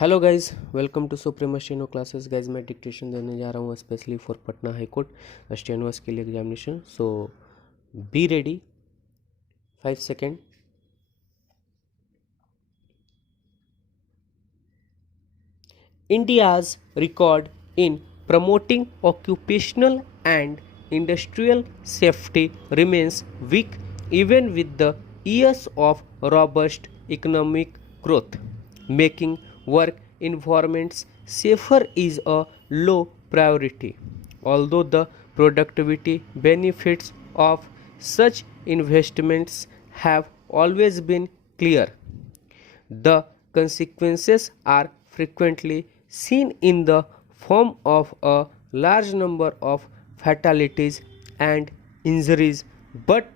Hello guys, welcome to Supreme Steno Classes. Guys मैं dictation देने जा रहा हूँ specially for Patna high court stenos के लिए examination. So be ready. 5 second. India's record in promoting occupational and industrial safety remains weak even with the years of robust economic growth. Making work environments safer is a low priority. Although the productivity benefits of such investments have always been clear, the consequences are frequently seen in the form of a large number of fatalities and injuries, but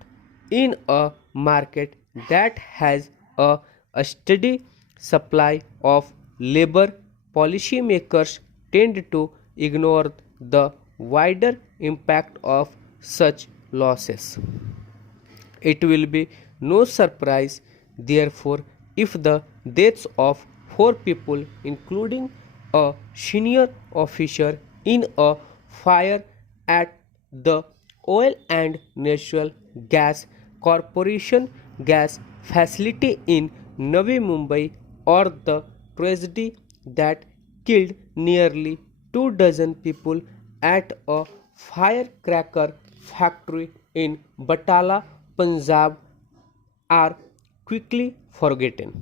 in a market that has a steady supply of labor, policymakers tend to ignore the wider impact of such losses. It will be no surprise, therefore, if the deaths of 4 people, including a senior officer in a fire at the Oil and Natural Gas Corporation gas facility in Navi Mumbai, or the tragedy that killed nearly 2 dozen people at a firecracker factory in Batala, Punjab, are quickly forgotten.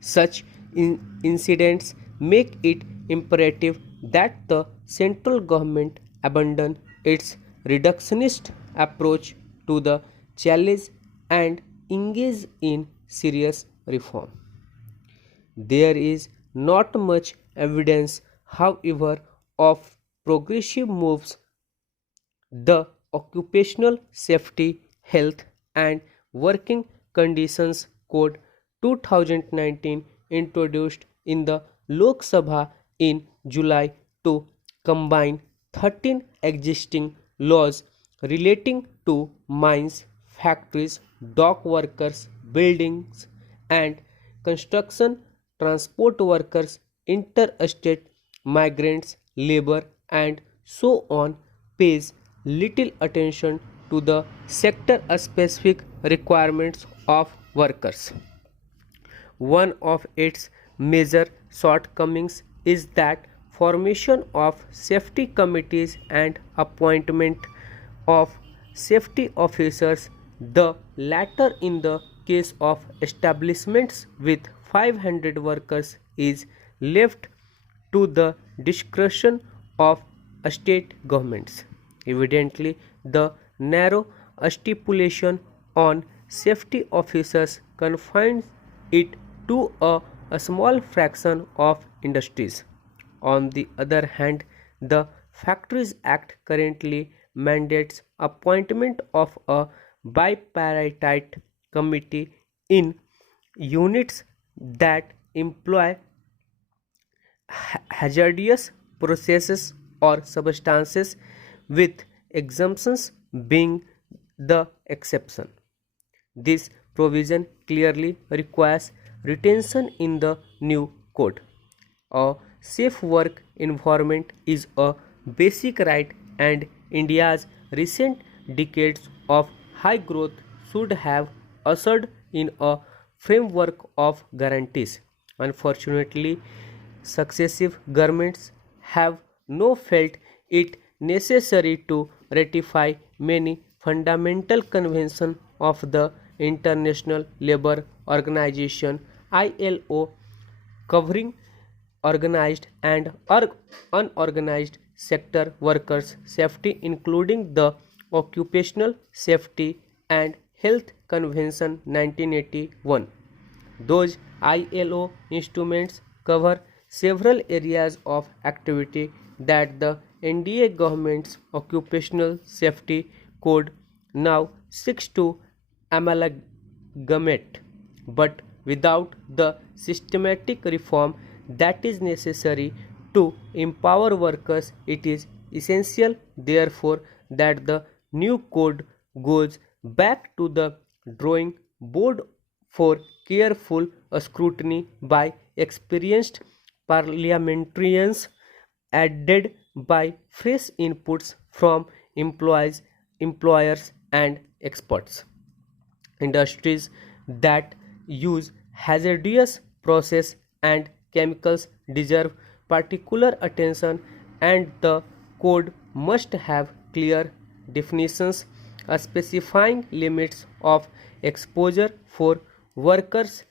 Such incidents make it imperative that the central government abandon its reductionist approach to the challenge and engage in serious reform. There is not much evidence, however, of progressive moves. The Occupational Safety, Health and Working Conditions Code 2019, introduced in the Lok Sabha in July, to combine 13 existing laws relating to mines, factories, dock workers, buildings and construction, transport workers, interstate migrants, labor, and so on, pays little attention to the sector specific requirements of workers. One of its major shortcomings is that formation of safety committees and appointment of safety officers, the latter in the case of establishments with 500 workers, is left to the discretion of state governments. Evidently, the narrow stipulation on safety officers confines it to a small fraction of industries. On the other hand, the Factories Act currently mandates appointment of a bipartite committee in units that employ hazardous processes or substances, with exemptions being the exception. This provision clearly requires retention in the new code. A safe work environment is a basic right, and India's recent decades of high growth should have ushered in a framework of guarantees. Unfortunately, successive governments have no felt it necessary to ratify many fundamental conventions of the International Labour Organization (ILO) covering organized and unorganized sector workers' safety, including the Occupational Safety and Health Convention 1981. Those ILO instruments cover several areas of activity that the NDA government's Occupational Safety Code now seeks to amalgamate, but without the systematic reform that is necessary to empower workers, it is essential, therefore, that the new code goes back to the drawing board for careful scrutiny by experienced parliamentarians added by fresh inputs from employees, employers, and experts. Industries that use hazardous process and chemicals deserve particular attention, and the code must have clear definitions specifying limits of exposure for workers.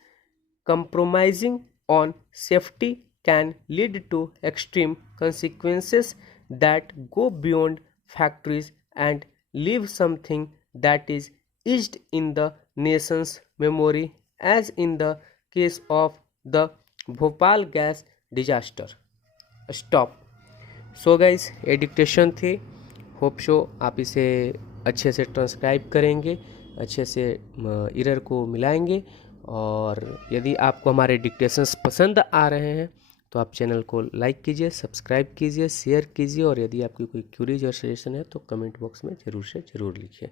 Compromising on safety can lead to extreme consequences that go beyond factories and leave something that is etched in the nation's memory, as in the case of the Bhopal gas disaster. Stop. So guys ये dictation थी। Hope show आप इसे अच्छे से transcribe करेंगे, अच्छे से error को मिलाएंगे, और यदि आपको हमारे डिक्टेशंस पसंद आ रहे हैं तो आप चैनल को लाइक कीजिए, सब्सक्राइब कीजिए, शेयर कीजिए, और यदि आपकी कोई क्यूरीज और सजेशन है तो कमेंट बॉक्स में ज़रूर से ज़रूर लिखिए।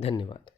धन्यवाद।